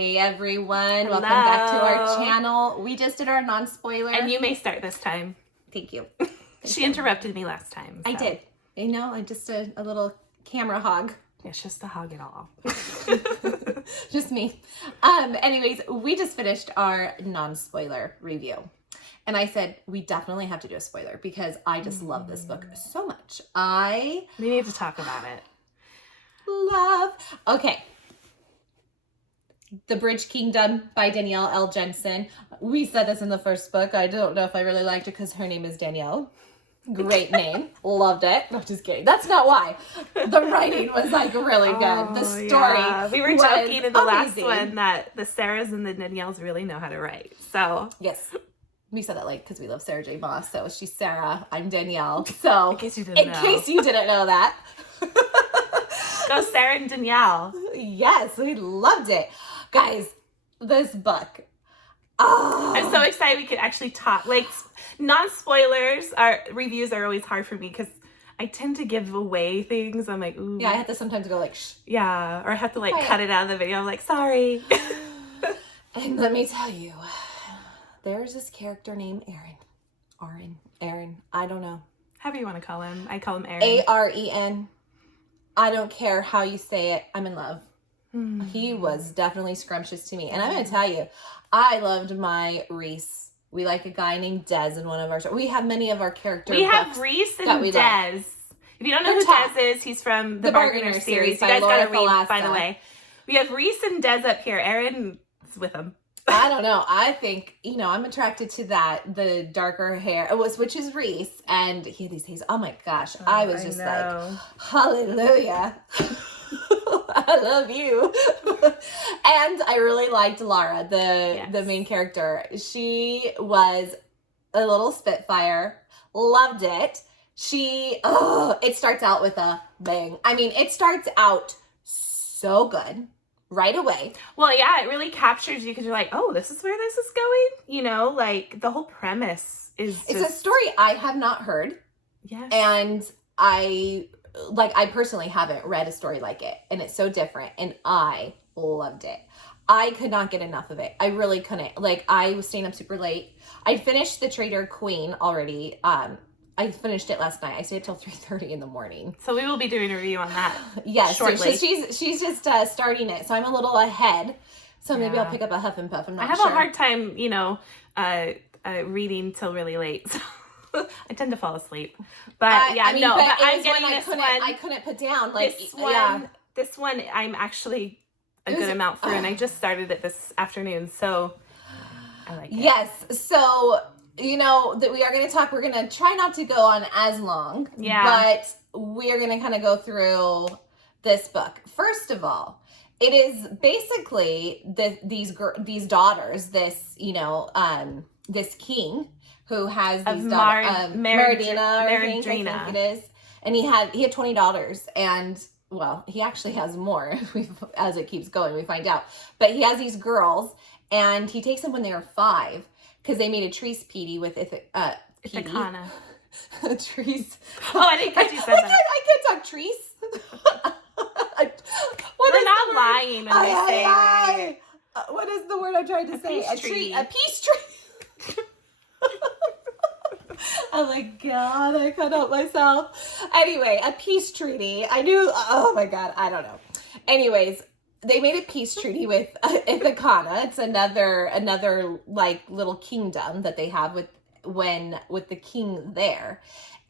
Hey everyone, Hello. welcome back to our channel. We just did our non-spoiler. And you may start this time. Thank you. She interrupted me last time. So. I did. You know, I just did a little camera hog. Yeah, it's just a hog it all. Just me. Anyways, we just finished our non-spoiler review. And I said, we definitely have to do a spoiler because I just love this book so much. We need to talk about it. Okay. The Bridge Kingdom by Danielle L. Jensen. We said this in the first book. I don't know if I really liked it because her name is Danielle. Great name. Loved it. No, just kidding. That's not why. The writing was like really good. The story. Yeah. We were joking in the amazing. last one that the Sarahs and the Danielles really know how to write. So yes. We said it like because we love Sarah J. Maas. So she's Sarah. I'm Danielle. So in case you didn't know that. Go Sarah and Danielle. Yes, we loved it. Guys, this book. Oh. I'm so excited we could actually talk. Like, non-spoilers, our reviews are always hard for me because I tend to give away things. I'm like, ooh. Yeah, I have to sometimes go like, shh. Yeah, or I have to like cut it out of the video. I'm like, sorry. And let me tell you, there's this character named Aren. I don't know. However you want to call him. I call him Aren. Aren. I don't care how you say it. I'm in love. He was definitely scrumptious to me. And I'm going to tell you, I loved my Reese. We like a guy named Des in one of our... We have many of our characters. We have Reese and Des. Love. If you don't know who Des is, he's from the Bargainer series. You guys got to read, by the way. We have Reese and Des up here. Aaron is with him. I don't know. I think, I'm attracted to the darker hair, which is Reese. And he had these hazel. Oh my gosh. I was just like, hallelujah. I love you. And I really liked Lara, the main character. She was a little spitfire. Loved it. It starts out with a bang. I mean, it starts out so good. Right away. Well, yeah, it really captures you because you're like, oh, this is where this is going. Like the whole premise is It's a story I have not heard. Yes. And I personally haven't read a story like it. And it's so different. And I loved it. I could not get enough of it. I really couldn't. I was staying up super late. I finished The Traitor Queen already. I finished it last night. I stayed till 3:30 in the morning. So we will be doing a review on that. Yes, shortly. So she's just starting it. So I'm a little ahead. So maybe I'll pick up a Huff and Puff. I'm not sure. I have a hard time, reading till really late. So I tend to fall asleep. But I'm getting this one. I couldn't put down This one I'm actually a good amount through, and I just started it this afternoon. So I like it. Yes. So that we are going to talk. We're going to try not to go on as long. Yeah. But we are going to kind of go through this book. First of all, it is basically these daughters. This this king who has these daughters. Maradina, I think it is, and he had 20 daughters, and well, he actually has more. As it keeps going, we find out. But he has these girls, and he takes them when they are 5. Because they made a trees Petey with Ithicana. Trees. Oh, I didn't catch you said that. I can't talk trees. We're not lying when we say that. What is the word I'm trying to say? A peace tree. Oh my God, I cut out myself. Anyway, a peace treaty. I knew, oh my God, I don't know. Anyways, they made a peace treaty with Ithicana. It's another like little kingdom that they have with the king there.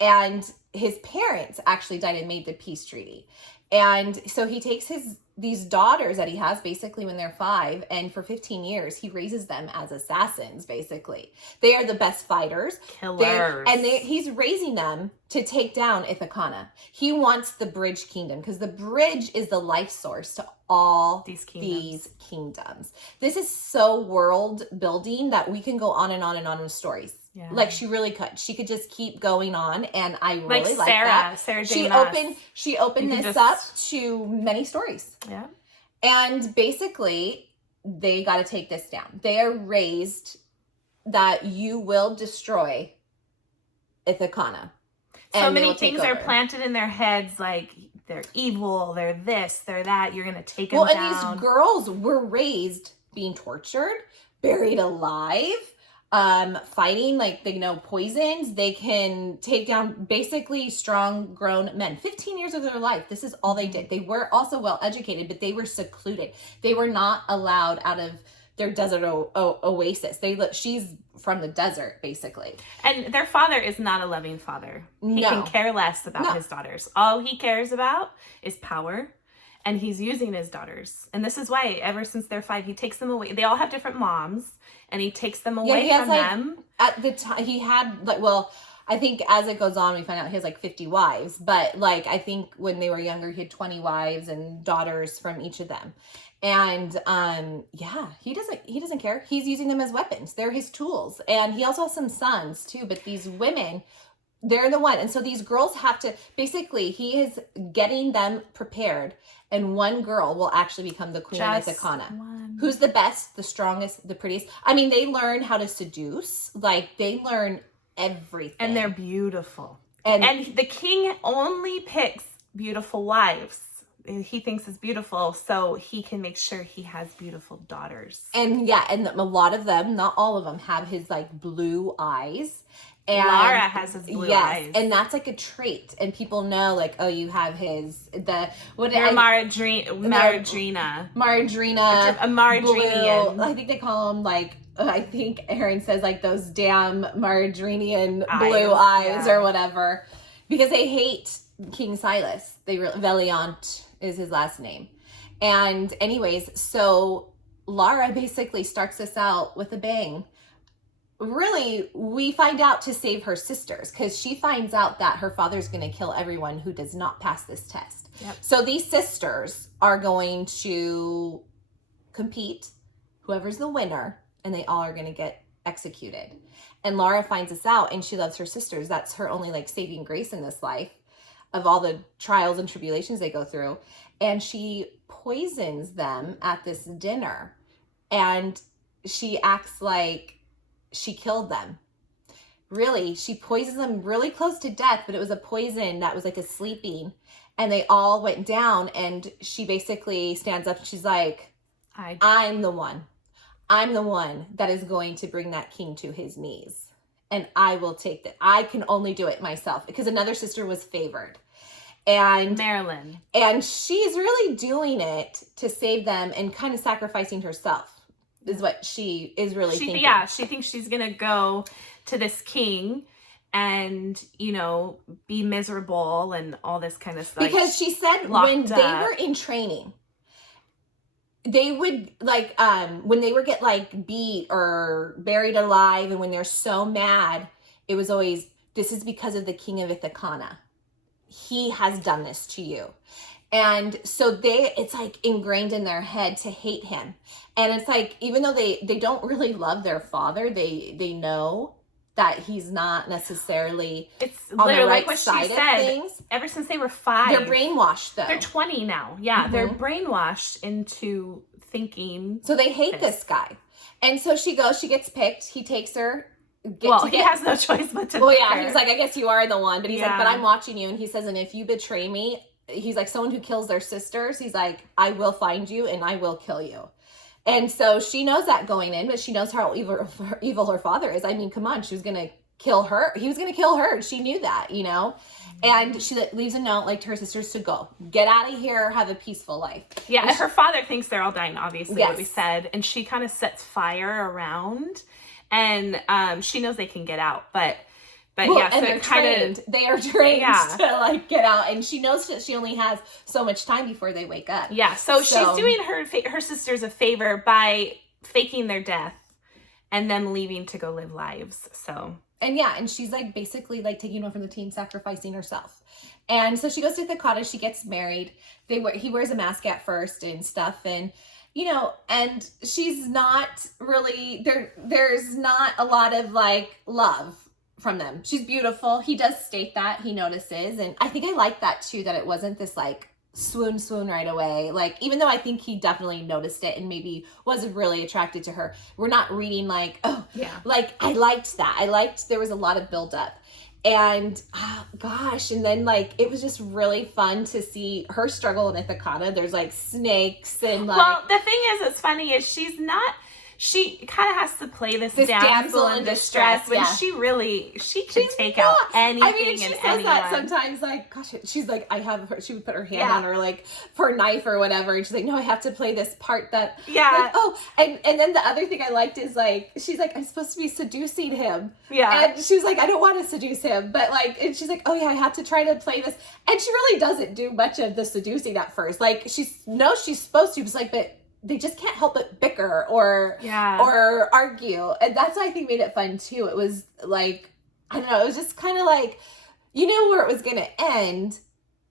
And his parents actually died and made the peace treaty. And so he takes these daughters that he has basically when they're 5, and for 15 years he raises them as assassins. Basically, they are the best fighters, killers, he's raising them to take down Ithicana. He wants the Bridge Kingdom because the bridge is the life source to all these kingdoms. This is so world building that we can go on and on and on with stories. Yeah. Like she really could. She could just keep going on, and I really like that. Sarah She opened this up to many stories. Yeah. And basically, they got to take this down. They are raised that you will destroy Ithicana. So many things are planted in their heads, like they're evil, they're this, they're that. You're gonna take them down. And these girls were raised being tortured, buried alive, fighting, like, they know poisons. They can take down basically strong grown men. 15 years of their life. This is all they did. They were also well educated, but they were secluded. They were not allowed out of their desert oasis. She's from the desert, basically. And their father is not a loving father. He can care less about his daughters. All he cares about is power. And he's using his daughters. And this is why, ever since they're 5, he takes them away. They all have different moms. And he takes them away from them. At the time, he had, like, well, I think as it goes on, we find out he has, like, 50 wives. But, like, I think when they were younger, he had 20 wives and daughters from each of them. And, he doesn't care. He's using them as weapons. They're his tools. And he also has some sons, too. But these women, they're the one. And so these girls have to, basically, he is getting them prepared. And one girl will actually become the queen of Ithicana. Who's the best, the strongest, the prettiest. I mean, they learn how to seduce. Like, they learn everything. And they're beautiful. And the king only picks beautiful wives. He thinks is beautiful, so he can make sure he has beautiful daughters. And and a lot of them, not all of them, have his, like, blue eyes. And Lara has his blue eyes. And that's, like, a trait. And people know, like, oh, you have Maradrina. A Maradrinian. Blue, I think they call them, like, I think Aren says, like, those damn Maradrinian blue eyes or whatever. Because they hate King Silas. Valiant is his last name. And anyways, so Lara basically starts this out with a bang. Really, we find out to save her sisters, because she finds out that her father's going to kill everyone who does not pass this test. Yep. So these sisters are going to compete, whoever's the winner, and they all are going to get executed. And Lara finds this out, and she loves her sisters. That's her only, like, saving grace in this life of all the trials and tribulations they go through. And she poisons them at this dinner, and she acts like she killed them. Really, she poisons them really close to death, but it was a poison that was like a sleeping, and they all went down. And she basically stands up and she's like, I'm the one that is going to bring that king to his knees, and I will take that. I can only do it myself, because another sister was favored, and Marilyn, and she's really doing it to save them and kind of sacrificing herself. Is what she is really thinking. Yeah, she thinks she's going to go to this king and, be miserable and all this kind of stuff. Because she said when they were in training, they would, like, when they would get, like, beat or buried alive, and when they're so mad, it was always, this is because of the king of Ithicana. He has done this to you. And so it's like ingrained in their head to hate him. And it's like, even though they don't really love their father, they know that he's not necessarily on the right side of things. Ever since they were 5. They're brainwashed, though. They're 20 now. Yeah, they're brainwashed into thinking. So they hate this guy. And so she goes, she gets picked. He takes her. He has no choice but to pick her. He's like, I guess you are the one. But he's like, but I'm watching you. And he says, and if you betray me, he's like, someone who kills their sisters, he's like, I will find you and I will kill you. And so she knows that going in, but she knows how evil her father is. I mean, come on, she was going to kill her. He was going to kill her. She knew that, And she leaves a note, like, to her sisters to go. Get out of here. Have a peaceful life. Yeah, and her father thinks they're all dying, obviously, what we said. And she kind of sets fire around. And she knows they can get out, but so and they're trained. They are trained to, like, get out, and she knows that she only has so much time before they wake up. Yeah, so she's doing her sisters a favor by faking their death and them leaving to go live lives. So and she's, like, basically, like, taking one from the team, sacrificing herself. And so she goes to the cottage. She gets married. He wears a mask at first and stuff, and and she's not really there's not a lot of, like, love from them. She's beautiful. He does state that. He notices. And I think I like that too, that it wasn't this, like, swoon right away. Like, even though I think he definitely noticed it and maybe wasn't really attracted to her, we're not reading like, oh, yeah. Like, I liked that. There was a lot of buildup. And, oh, gosh, and then, like, it was just really fun to see her struggle in Ithicana. There's, like, snakes and, like... Well, the thing is, it's funny, is she kind of has to play this damsel in distress when she can take out anything and anyone. She says that sometimes, like, gosh, she's like, she would put her hand on her, like, for a knife or whatever, and she's like, no, I have to play this part that, like, oh, and then the other thing I liked is, like, she's like, I'm supposed to be seducing him, and she was like, I don't want to seduce him, but, like, and she's like, oh yeah, I have to try to play this, and she really doesn't do much of the seducing at first, like, she's supposed to, it's like, but they just can't help but bicker or argue. And that's what I think made it fun too. It was like, I don't know, it was just kind of like, you knew where it was going to end.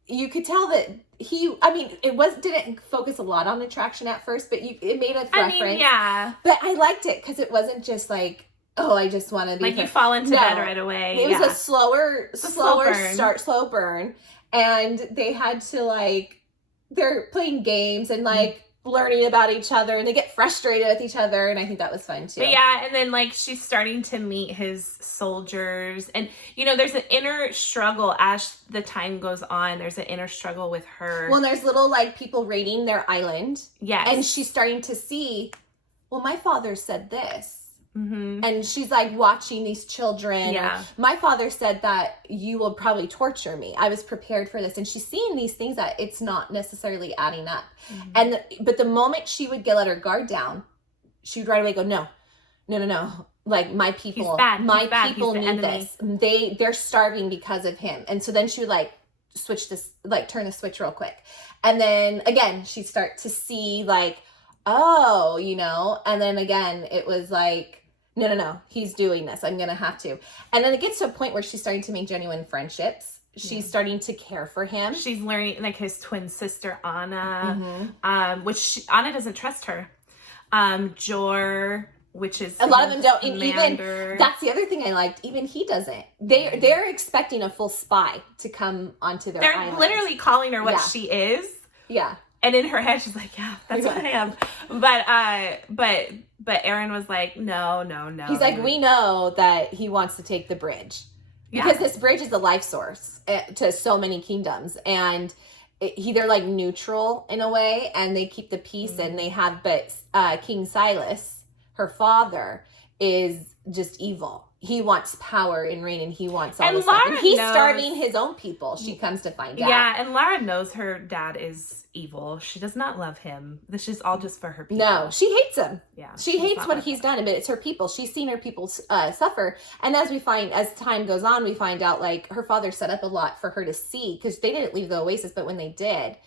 You could tell that it didn't focus a lot on attraction at first, but it made a reference. But I liked it because it wasn't just like, oh, I just want to be... Like, you fall into bed right away. It was a slower start, slow burn. And they had to, like, they're playing games and, like, learning about each other, and they get frustrated with each other, and I think that was fun too. But yeah, and then, like, she's starting to meet his soldiers, and there's an inner struggle as the time goes on. There's an inner struggle with her. Well, there's little, like, people raiding their island. Yes. And she's starting to see, well, my father said this. Mm-hmm. And she's, like, watching these children. Yeah. My father said that you will probably torture me. I was prepared for this. And she's seeing these things that it's not necessarily adding up. Mm-hmm. But the moment she would let her guard down, she would right away go, no. Like, my people, people need this. They're starving because of him. And so then she would, like, turn the switch real quick. And then, again, she'd start to see, like, oh, and then again, it was like, no, he's doing this. I'm going to have to. And then it gets to a point where she's starting to make genuine friendships. She's starting to care for him. She's learning, like, his twin sister, Anna, which Anna doesn't trust her. Jor, which is... A lot of them don't. And even, that's the other thing I liked. Even he doesn't. They're expecting a full spy to come onto their island. They're literally calling her what she is. Yeah. And in her head, she's like, yeah, that's what I am. But Aren was like, no. He's like, we know that he wants to take the bridge. Because this bridge is the life source to so many kingdoms. And they're, like, neutral in a way. And they keep the peace. Mm-hmm. And they have, but King Silas, her father, is just evil. He wants power and reign, and he wants all this stuff. And he's starving his own people, she comes to find out. Yeah, and Lara knows her dad is evil. She does not love him. This is all just for her people. No, she hates him. Yeah. She hates what he's done, but it's her people. She's seen her people suffer. And as time goes on, we find out, like, her father set up a lot for her to see, because they didn't leave the Oasis, but when they did,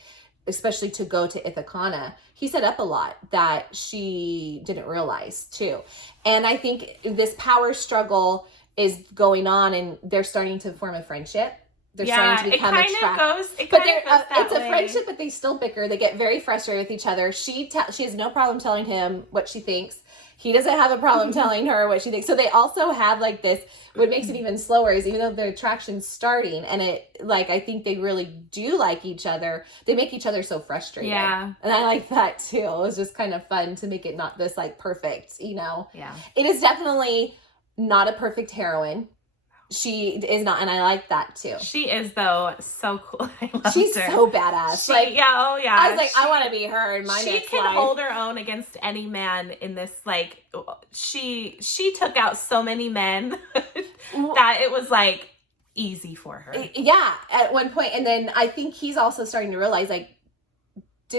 especially to go to Ithicana, he set up a lot that she didn't realize too. And I think this power struggle is going on, and they're starting to form a friendship. They're starting to become attracted. It's a friendship, but they still bicker. They get very frustrated with each other. She has no problem telling him what she thinks. He doesn't have a problem telling her what she thinks. So they also have, like, this, what makes it even slower is, even though their attraction's starting, and it, like, I think they really do like each other, they make each other so frustrated. Yeah. And I like that too. It was just kind of fun to make it not this, like, perfect, Yeah. It is definitely not a perfect heroine. She is not, and I like that too. She is, though, so cool. She's her. So badass. I was like, I want to be her in my next life. She can hold her own against any man in this, like, she took out so many men that it was, like, easy for her. Yeah, at one point. And then I think he's also starting to realize, like,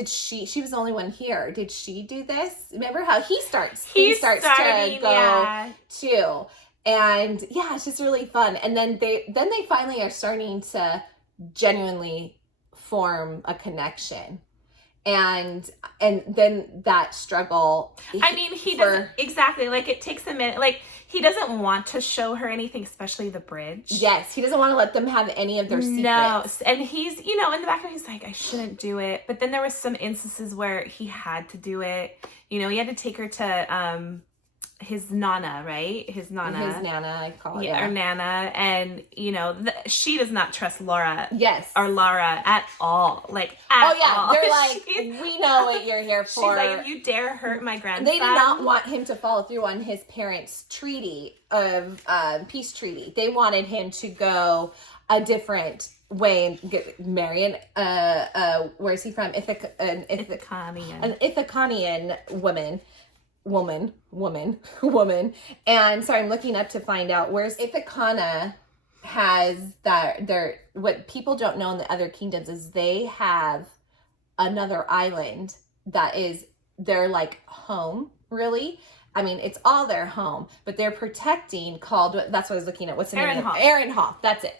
she was the only one here. Did she do this? Remember how he starts to go too. And yeah, it's just really fun. And then they finally are starting to genuinely form a connection. And then that struggle. I mean, he doesn't exactly, like, it takes a minute. Like, he doesn't want to show her anything, especially the bridge. Yes, he doesn't want to let them have any of their secrets. No, and he's, in the back of him, he's like, I shouldn't do it. But then there was some instances where he had to do it. He had to take her to his nana, right? His nana. His nana, I call it. Yeah, or nana. And, you know, she does not trust Laura. Yes. Or Lara at all. Like, at all. They're like, we know what you're here for. She's like, if you dare hurt my grandson. They did not want him to follow through on his parents' treaty of peace treaty. They wanted him to go a different way and marry where is he from? An Ithicanian woman. And so I'm looking up to find out where's Ithicana has what people don't know in the other kingdoms is they have another island that is their like home, really. I mean, it's all their home, but they're protecting that's what I was looking at. What's the name? Aren Hall. That's it.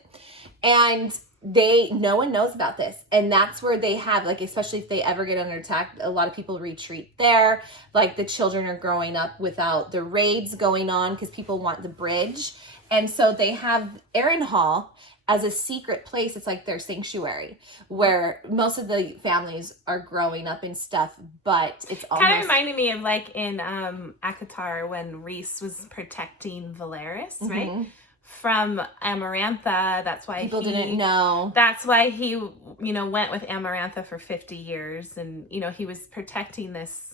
And no one knows about this. And that's where they have, like, especially if they ever get under attack, a lot of people retreat there. Like, the children are growing up without the raids going on because people want the bridge. And so they have Aren Hall as a secret place. It's like their sanctuary where most of the families are growing up and stuff, but it's almost... Kind of reminded me of, like, in Akatar when Rhys was protecting Valeris, right? Mm-hmm. From Amarantha. That's why people didn't know. That's why he, you know, went with Amarantha for 50 years, and you know he was protecting Valeris,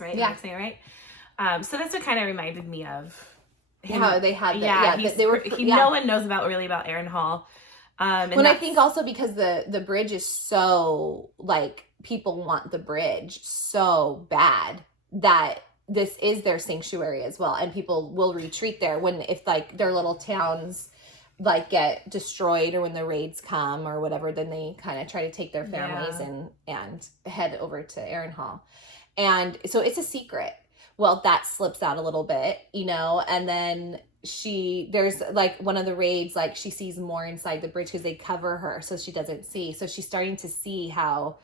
right? Yeah, am I saying right? So that's what kind of reminded me of him. How they had no one knows about Aren Hall. When I think also because the bridge is so, like, people want the bridge so bad that this is their sanctuary as well, and people will retreat there if like their little towns like get destroyed or when the raids come or whatever, then they kind of try to take their families and head over to Aren Hall. And so it's a secret. Well, that slips out a little bit, you know, and then there's like one of the raids, like she sees more inside the bridge because they cover her so she doesn't see. So she's starting to see how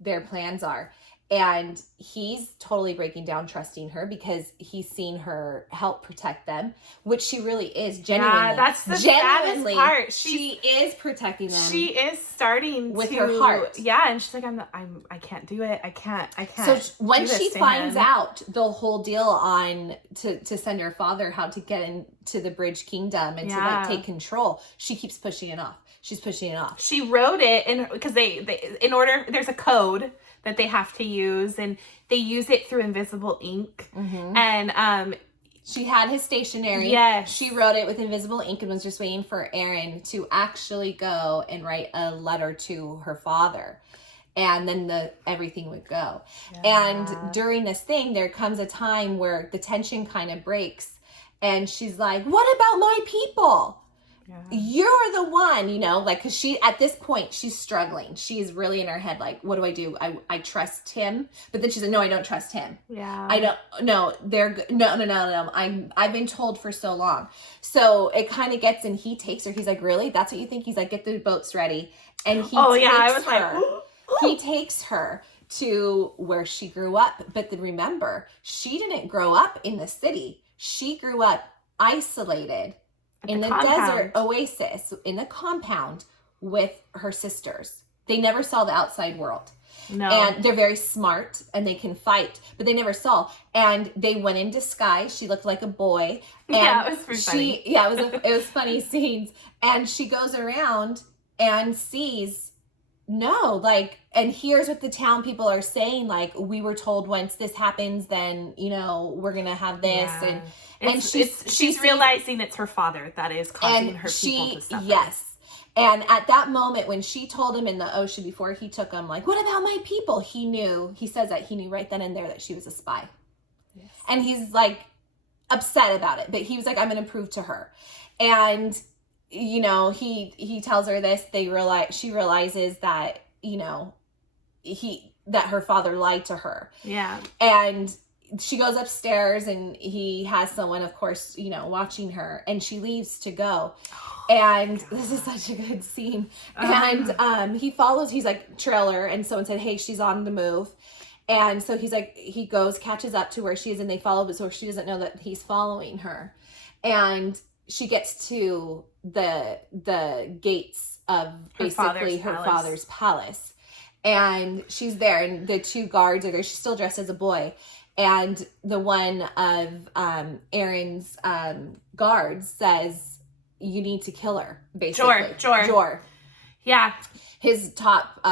their plans are. And he's totally breaking down, trusting her because he's seen her help protect them, which she really is, genuinely. Yeah, that's the saddest part. She is protecting them. She is starting with her heart. Yeah, and she's like, I can't do it. I can't. So when she finds out the whole deal on to send her father how to get into the Bridge Kingdom and to like take control, she keeps pushing it off. She's pushing it off. She wrote it because there's a code that they have to use, and they use it through invisible ink. Mm-hmm. And she had his stationery. Yes. She wrote it with invisible ink and was just waiting for Aren to actually go and write a letter to her father. And then everything would go. Yeah. And during this thing, there comes a time where the tension kind of breaks. And she's like, what about my people? Yeah. You're the one, you know, like, because at this point, she's struggling. She's really in her head, like, what do I do? I trust him. But then she's like, no, I don't trust him. Yeah. I don't, no, they're good. No. I've been told for so long. So it kind of gets, and he takes her. He's like, really? That's what you think? He's like, get the boats ready. And he takes her to where she grew up. But then remember, she didn't grow up in the city. She grew up isolated in the desert oasis, in the compound with her sisters. They never saw the outside world. No. And they're very smart and they can fight, but they never saw. And they went in disguise. She looked like a boy. And it was pretty funny. Yeah, it was funny scenes. And she goes around and sees, and here's what the town people are saying, like, we were told once this happens, then, you know, we're going to have this. Yeah. And she's realizing it's her father that is causing her people to suffer. Yes. And at that moment, when she told him in the ocean before he took him, like, what about my people? He says that he knew right then and there that she was a spy. Yes. And he's like upset about it, but he was like, I'm going to prove to her. And, you know, he tells her this, she realizes that, you know, that her father lied to her. Yeah. And she goes upstairs and he has someone, of course, you know, watching her, and she leaves to go. And this is such a good scene. And he follows, he's like, trailer, and someone said, hey, she's on the move. And so he's like, he goes, catches up to where she is, and they follow, but so she doesn't know that he's following her. And she gets to the gates of basically her father's palace. And she's there, and the two guards are there. She's still dressed as a boy. And the one of Aaron's guards says, you need to kill her, basically. Jor. Yeah. His top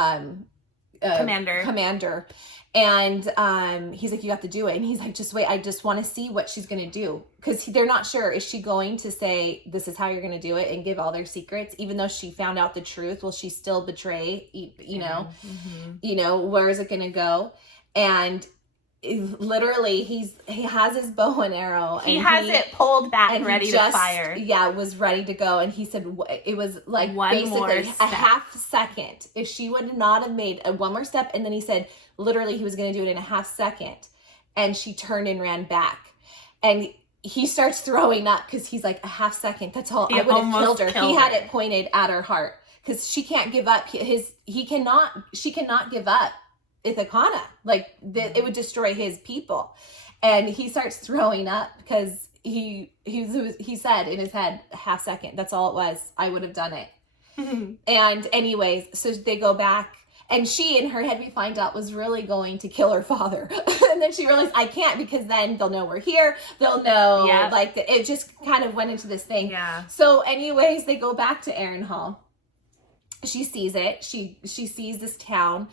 commander. And he's like, you have to do it. And he's like, just wait, I just want to see what she's going to do. Because they're not sure. Is she going to say, this is how you're going to do it and give all their secrets? Even though she found out the truth, will she still betray, you know? Mm-hmm. You know, where is it going to go? And literally, he has his bow and arrow. He has it pulled back and ready to fire. Yeah, was ready to go. And he said it was like one more basically step. a half second. If she would not have made one more step, and then he said literally he was going to do it in a half second. And she turned and ran back. And he starts throwing up because he's like, a half second, that's all. I would have killed her. He had it pointed at her heart because she can't give up. She cannot give up Ithicana. Like, it would destroy his people. And he starts throwing up because he said in his head, a half second, that's all it was. I would have done it. And anyways, so they go back. And she, in her head, we find out, was really going to kill her father. And then she realized, I can't, because then they'll know we're here. They'll know, like, it just kind of went into this thing. Yeah. So anyways, they go back to Aren Hall. She sees it. She sees this town.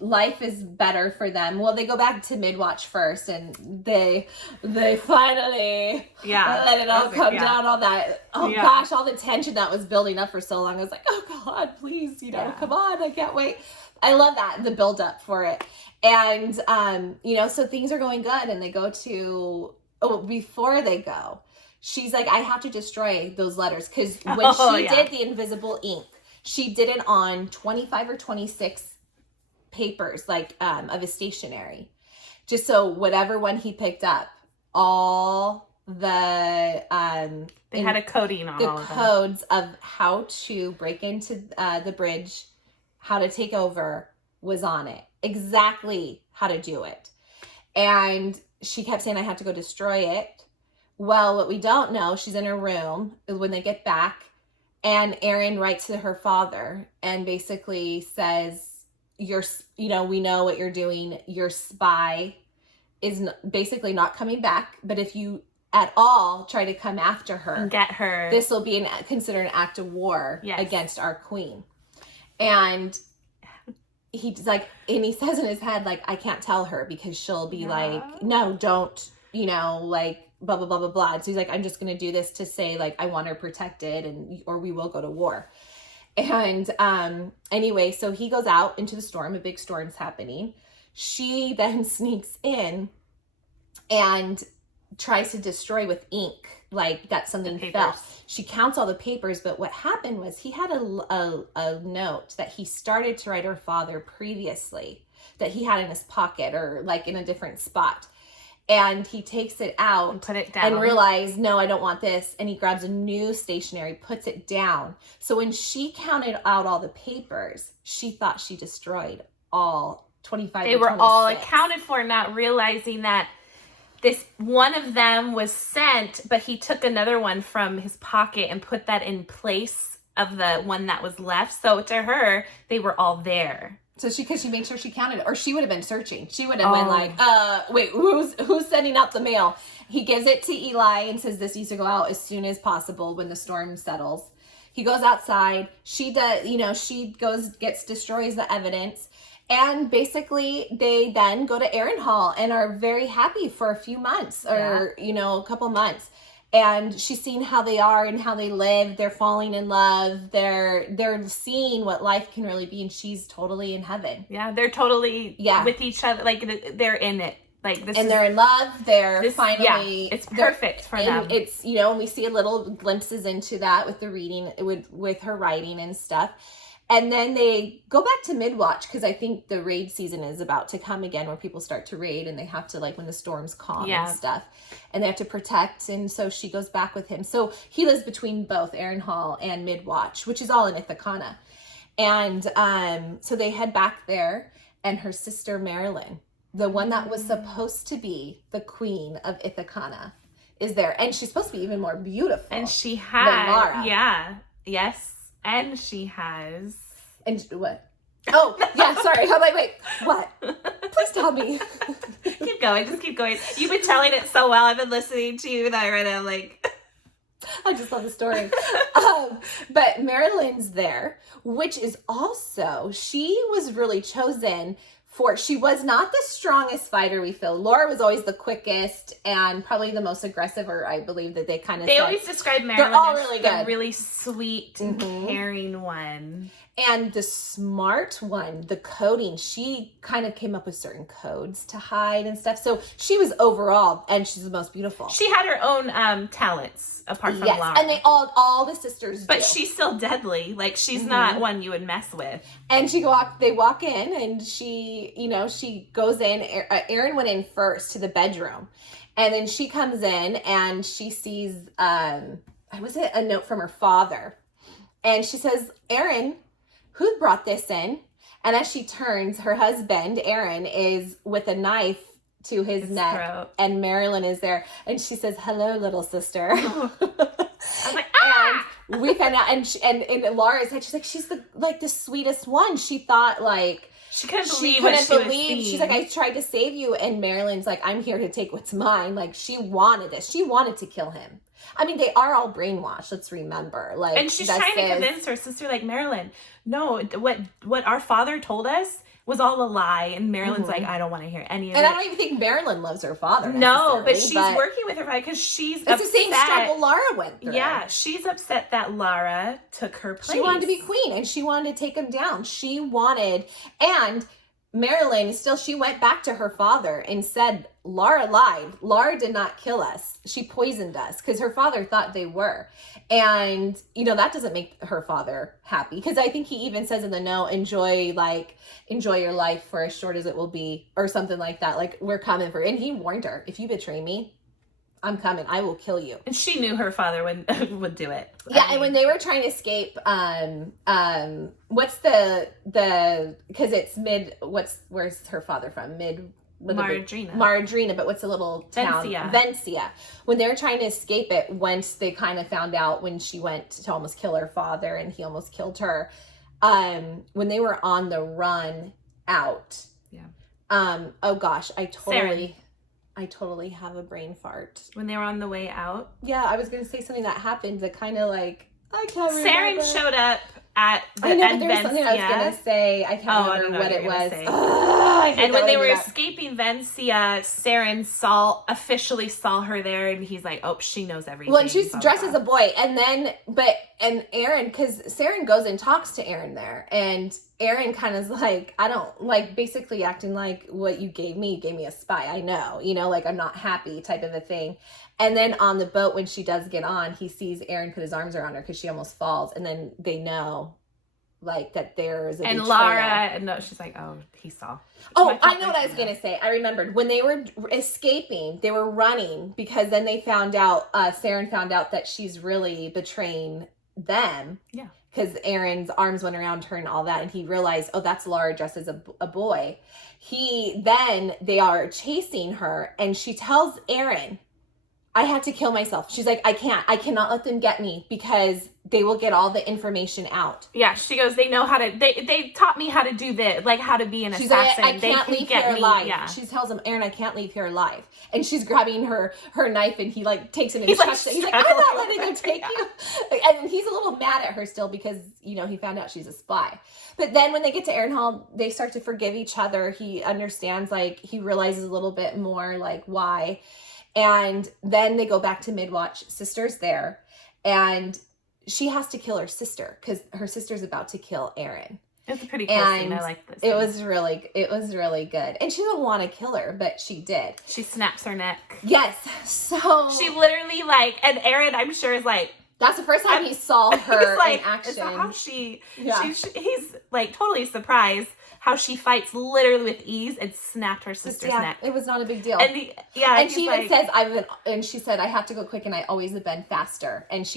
Life is better for them. Well, they go back to Midwatch first, and they finally let it all come down. All that, gosh, all the tension that was building up for so long. I was like, oh God, please, come on, I can't wait. I love that, the build up for it. And so things are going good, and they go to before they go, she's like, I have to destroy those letters, because when she did the invisible ink, she did it on 25 or 26 papers, like of his stationery, just so whatever one he picked up, all the they had a coding on the all of codes of how to break into the bridge, how to take over, was on it, exactly how to do it. And she kept saying, I have to go destroy it. Well, what we don't know, she's in her room when they get back, and Aren writes to her father and basically says, we know what you're doing. Your spy is basically not coming back. But if you at all try to come after her and get her, this will be considered an act of war against our queen. And he's like, and he says in his head, like, I can't tell her because she'll be like, no, don't, like, blah, blah, blah, blah, blah. And so he's like, I'm just going to do this to say, like, I want her protected, or we will go to war. And anyway, so he goes out into the storm. A big storm's happening. She then sneaks in and tries to destroy with ink, like that something fell. She counts all the papers, but what happened was he had a note that he started to write her father previously that he had in his pocket or like in a different spot. And he takes it out and put it down and realized, no, I don't want this. And he grabs a new stationery, puts it down. So when she counted out all the papers, she thought she destroyed all 25. They were all accounted for, not realizing that this one of them was sent, but he took another one from his pocket and put that in place of the one that was left. So to her, they were all there. So because she made sure she counted, or she would have been searching. She would have been like, wait, who's sending out the mail? He gives it to Eli and says this needs to go out as soon as possible when the storm settles. He goes outside. She does, she destroys the evidence. And basically they then go to Aren Hall and are very happy for a few months or, a couple months. And she's seeing how they are and how they live. They're falling in love. They're seeing what life can really be. And she's totally in heaven. Yeah, they're totally with each other. Like, they're in it. Like, they're in love. They're finally... it's perfect for them. It's, and we see a little glimpses into that with the reading, with her writing and stuff. And then they go back to Midwatch because I think the raid season is about to come again where people start to raid and they have to, like, when the storms calm and stuff. And they have to protect. And so she goes back with him. So he lives between both Aren Hall and Midwatch, which is all in Ithicana. And so they head back there, and her sister Marilyn, the one that was supposed to be the queen of Ithicana, is there. And she's supposed to be even more beautiful. And she has. Than Lara. Yeah. Yes. And she has. And what? Oh, yeah, sorry. I'm like, wait, what? Please tell me. Keep keep going. Just keep going. You've been telling it so well. I've been listening to you and I right now. I'm like, I just love the story. But Marilyn's there, which is also, she was really chosen for, she was not the strongest fighter, we feel. Lara was always the quickest and probably the most aggressive, or I believe that they kind of they always describe Marilyn as the really sweet and caring one. And the smart one, the coding, she kind of came up with certain codes to hide and stuff. So she was overall, and she's the most beautiful. She had her own talents apart from Lara. And they all the sisters But do. she's still deadly. Like, she's not one you would mess with. And they walk in, and she, she goes in. Erin went in first to the bedroom. And then she comes in, and she sees, was it a note from her father? And she says, Aren, who brought this in? And as she turns, her husband, Aren, is with a knife to his neck. Throat. And Marilyn is there. And she says, hello, little sister. I was like, ah! And we found out, and in Lara's head, she's like, she's the sweetest one. She thought, like, she couldn't believe. She's like, I tried to save you. And Marilyn's like, I'm here to take what's mine. Like, she wanted this. She wanted to kill him. I mean, they are all brainwashed. Let's remember. Like, and she's trying to convince her sister, like, Marilyn, no, what our father told us was all a lie. And Marilyn's like, I don't want to hear any of it. And I don't even think Marilyn loves her father. No, but she's working with her father because she's upset. It's the same struggle Lara went through. Yeah, she's upset that Lara took her place. She wanted to be queen, and she wanted to take him down. And Marilyn, she went back to her father and said, Lara lied. Lara did not kill us. She poisoned us, because her father thought they were. And, that doesn't make her father happy, because I think he even says in the note, enjoy your life for as short as it will be, or something like that. Like, we're coming for, and he warned her, if you betray me, I'm coming. I will kill you. And she knew her father would do it. Yeah, and when they were trying to escape, what's because it's where's her father from? Maradrina, but what's the little town? Vencia. When they were trying to escape it, once they kind of found out, when she went to almost kill her father and he almost killed her, when they were on the run out. Yeah. Oh gosh, I totally have a brain fart. When they were on the way out? Yeah, I was going to say something that happened that kind of I can't remember. Saren showed up at the I know, but there was something I was going to say. I can't remember what it was. And when they were escaping Vencia, Saren officially saw her there, and he's like, oh, she knows everything. Well, and she's dressed as a boy. And then, and Aren, because Saren goes and talks to Aren there, and Aren kind of is like, I don't, basically acting like, what you gave me a spy. I know, I'm not happy type of a thing. And then on the boat, when she does get on, he sees Aren put his arms around her because she almost falls. And then they know, that there is a betrayal. Lara, no, she's like, oh, he saw. Oh, I know what I was going to say. I remembered. When they were escaping, they were running, because then they found out, Saren found out that she's really betraying them. Yeah. Because Aaron's arms went around her and all that, and he realized, oh, that's Lara dressed as a boy. They are chasing her, and she tells Aren, I have to kill myself. She's like, I cannot let them get me, because they will get all the information out. Yeah, she goes, they know how to, they taught me how to do this, how to be an assassin. Like, I can't leave here alive. Yeah. She tells him, Aren, I can't leave here alive. And she's grabbing her knife, and he takes it and chucks it. He's like, I'm not letting them take you. And he's a little mad at her still, because, he found out she's a spy. But then when they get to Aren Hall, they start to forgive each other. He understands, he realizes a little bit more, why. And then they go back to Midwatch. Sister's there, and she has to kill her sister, because her sister's about to kill Aren. It's a pretty cool scene. I like this. It was really good. And she didn't want to kill her, but she did. She snaps her neck. Yes. So she literally and Aren, I'm sure, is like, that's the first time he saw her in action. Is that how he's totally surprised how she fights literally with ease and snapped her sister's neck. It was not a big deal. And she even says, she said, I have to go quick, and I always have been faster. And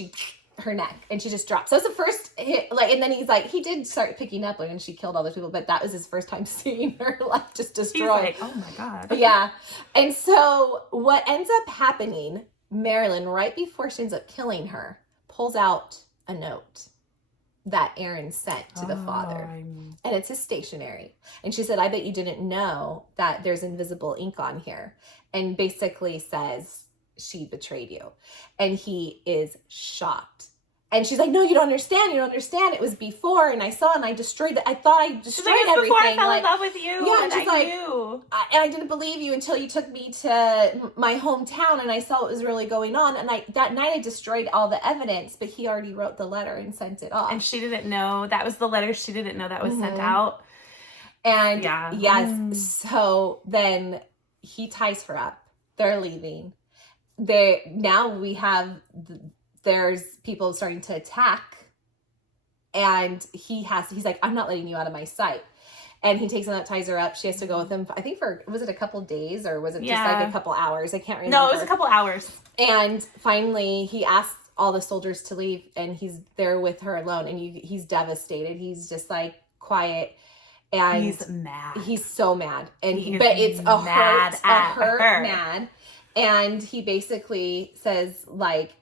her neck, and she just dropped. So it's the first hit, and then he's like, he did start picking up when she killed all those people, but that was his first time seeing her just destroyed. He's like, oh my God. Yeah. And so what ends up happening, Marilyn, right before she ends up killing her, pulls out a note. that Aren sent to the father. And it's his stationery. And she said, I bet you didn't know that there's invisible ink on here. And basically says she betrayed you. And he is shocked. And she's like, no, you don't understand. You don't understand. It was before, and I saw, and I destroyed it. I thought I destroyed everything. Before I fell in love with you. Yeah, and she's like, knew. And I didn't believe you until you took me to my hometown, and I saw what was really going on. And that night I destroyed all the evidence, but he already wrote the letter and sent it off. And she didn't know that was the letter. She didn't know that was sent out. And yes, so then he ties her up. They're leaving. There's people starting to attack, and he's like, I'm not letting you out of my sight. And he takes her out, ties her up. She has to go with him, I think was it a couple days, or was it just like a couple hours? I can't remember. No, it was a couple hours. And finally he asks all the soldiers to leave, and he's there with her alone, and he's devastated. He's just like quiet, and he's mad. He's so mad. And but it's a hurt mad. And he basically says, like,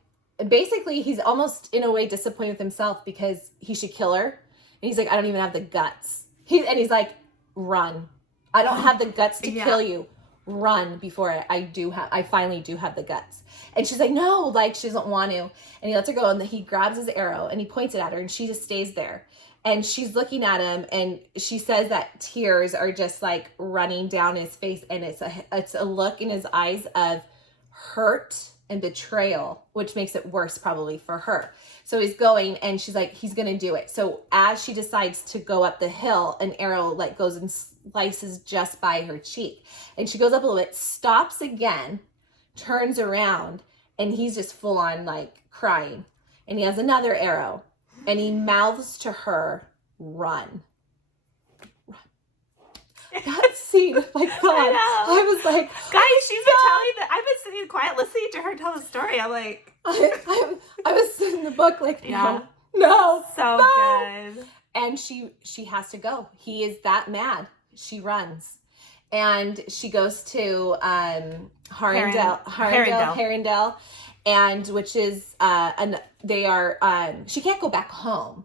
he's almost in a way disappointed with himself because he should kill her. And he's like, I don't even have the guts. He's like, run. I don't have the guts to kill you. Run before I finally do have the guts. And she's like, no, like, she doesn't want to. And he lets her go, and he grabs his arrow and he points it at her, and she just stays there. And she's looking at him, and she says that tears are just like running down his face, and it's a look in his eyes of hurt and betrayal, which makes it worse probably for her. So he's going, and she's like, he's gonna do it. So as she decides to go up the hill, an arrow like goes and slices just by her cheek, and she goes up a little bit, stops again, turns around, and he's just full on like crying, and he has another arrow, and he mouths to her, run. That scene, my God, I was like, guys, she's been telling that. I've been sitting quiet listening to her tell the story. I'm like, I was sitting in the book like, no, so good. And she has to go. He is that mad. She runs, and she goes to Harendale, and which is she can't go back home.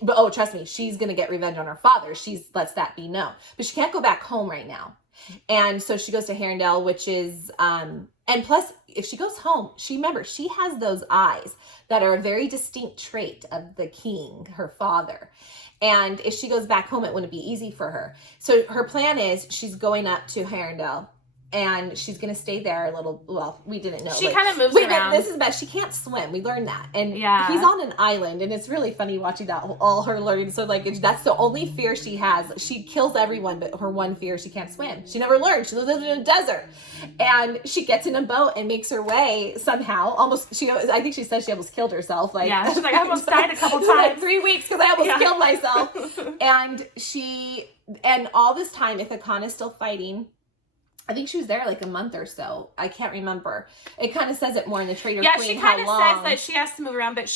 But trust me, she's going to get revenge on her father. She lets that be known. But she can't go back home right now. And so she goes to Harendale, which is, and plus, if she goes home, she has those eyes that are a very distinct trait of the king, her father. And if she goes back home, it wouldn't be easy for her. So her plan is she's going up to Harendale, and she's going to stay there a little. Well, we didn't know. She kind of moves around. This is bad. She can't swim. We learned that. And he's on an island, and it's really funny watching that, all her learning. So, like, that's the only fear she has. She kills everyone, but her one fear, she can't swim. She never learned. She lived in a desert. And she gets in a boat and makes her way somehow. I think she says she almost killed herself. Like, she's like, I almost died a couple times. Like 3 weeks because I almost killed myself. And all this time, Ithicana's still fighting. I think she was there like a month or so. I can't remember. It kind of says it more in the Traitor Queen. Yeah, she kind of says that she has to move around, but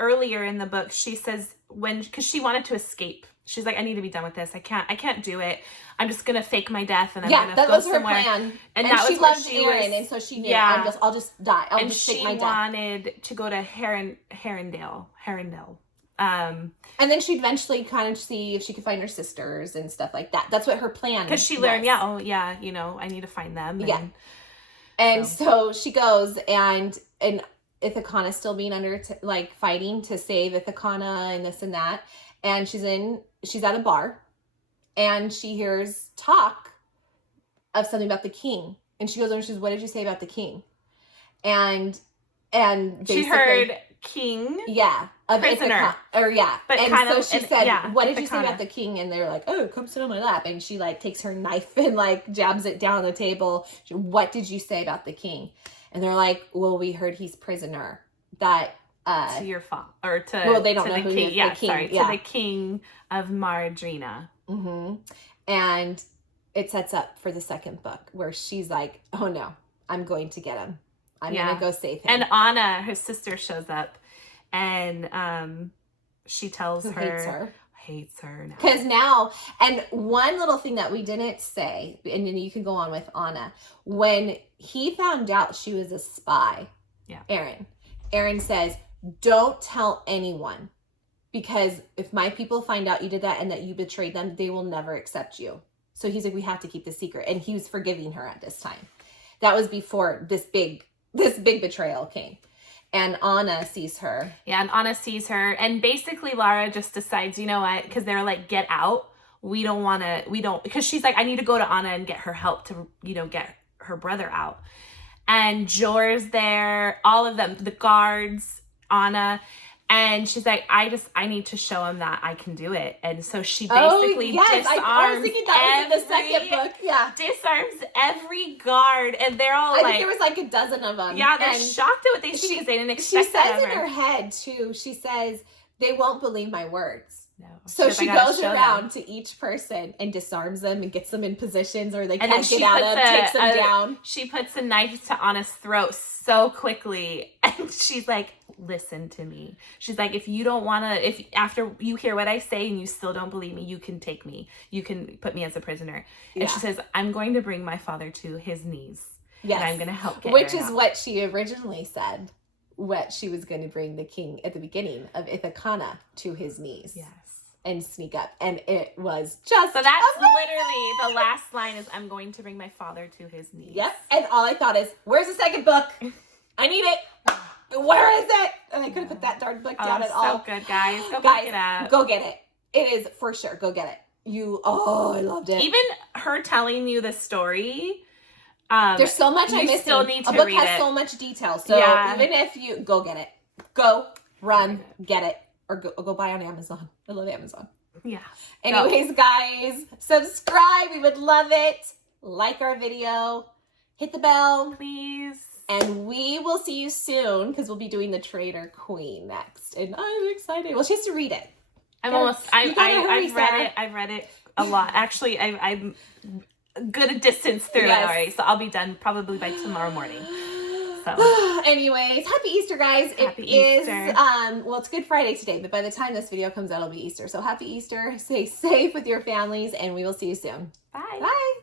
earlier in the book, she says because she wanted to escape. She's like, I need to be done with this. I can't do it. I'm just gonna fake my death, and I'm gonna go somewhere. That was her plan. And that she was loved Erin, and so she knew. I'll just die. I'll just fake my death. And she wanted to go to Harendale. And then she'd eventually kind of see if she could find her sisters and stuff like that. That's what her plan was. Because she learned, I need to find them. And so she goes, and Ithicana's still being fighting to save Ithicana and this and that. And she's at a bar, and she hears talk of something about the king. And she goes over and she says, what did you say about the king? And basically, she heard king. Yeah. Of prisoner. But and so she said, what did you say Ithicana. about the king? And they're like, oh, come sit on my lap. And she takes her knife and jabs it down on the table. What did you say about the king? And they're like, well, we heard he's prisoner. That to your father, or to they don't know who king. He is. The king. To the king of Maradrina. Mm-hmm. And it sets up for the second book where she's like, oh no, I'm going to get him. I'm gonna go save him. And Anna, her sister, shows up, and she tells hates her now. Because now, and one little thing that we didn't say, and then you can go on with Anna, when he found out she was a spy, Aren says, don't tell anyone, because if my people find out you did that and that you betrayed them, they will never accept you. So he's like, we have to keep this secret. And he was forgiving her at this time. That was before this big betrayal came. And Anna sees her. Yeah, and Anna sees her. And basically Lara just decides, you know what? Because they're like, get out. Because she's like, I need to go to Anna and get her help to, get her brother out. And Jor's there, all of them, the guards, Anna. And she's like, I need to show him that I can do it. And so she basically disarms I was thinking that was in the second book. Yeah. Disarms every guard. And they're all I think there was like a dozen of them. Yeah, they're shocked at what they see because they didn't expect that. She says in her head, too, she says, they won't believe my words. No. So she goes around to each person and disarms them and gets them in positions or they can't get out of, takes them down. She puts a knife to Anna's throat so quickly. And she's like, listen to me. She's like, if you don't want to, if after you hear what I say and you still don't believe me, you can take me. You can put me as a prisoner. And she says, I'm going to bring my father to his knees. Yes. And I'm going to help get Which Erin is out. what she originally said. What she was going to bring the king at the beginning of Ithicana to his knees. Yes. And sneak up. And it was just so that's amazing. Literally the last line is, I'm going to bring my father to his knees. Yep. And all I thought is, where's the second book? I need it. Where is it? And I couldn't put that darn book down at all. So good, guys. Go pick it up. Go get it. It is for sure. Go get it. I loved it. Even her telling you the story. There's so much I missed. Still need to read it. A book has so much detail. So even if you go get it, go run, get it, or go buy on Amazon. I love Amazon. Yeah. Anyways, guys, subscribe. We would love it. Like our video. Hit the bell, please. And we will see you soon because we'll be doing the Traitor Queen next. And I'm excited. Well, she has to read it. I've read it a lot. Actually, I'm good a distance through it already, so I'll be done probably by tomorrow morning. So, anyways, happy Easter, guys. Happy Easter. Well, it's Good Friday today, but by the time this video comes out, it'll be Easter. So happy Easter. Stay safe with your families, and we will see you soon. Bye. Bye.